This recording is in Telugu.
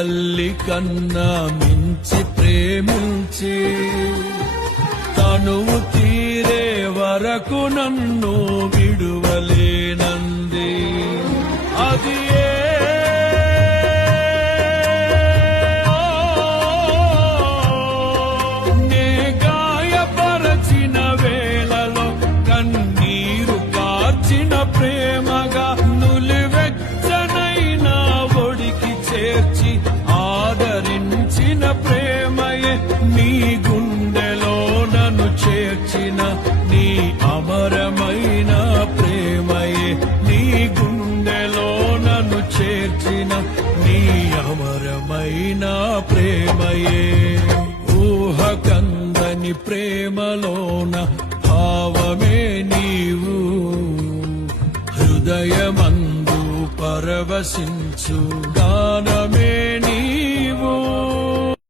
తల్లి కన్నా మించి ప్రేమించి తనువు తీరే వరకు నన్ను విడువలేనంది. అది నే గాయపరచిన వేళలో కన్నీరు కార్చిన ప్రేమగా నులివెచ్చనైన ఒడికి చేర్చి ఆదరించిన ప్రేమయే నీ గుండెలో నన్ను చేర్చిన నీ అమరమైన ప్రేమయే నీ గుండెలో నన్ను చేర్చిన నీ అమరమైన ప్రేమయే. ఊహకందని ప్రేమలోన భావమే నీవు హృదయమందు పరవశించు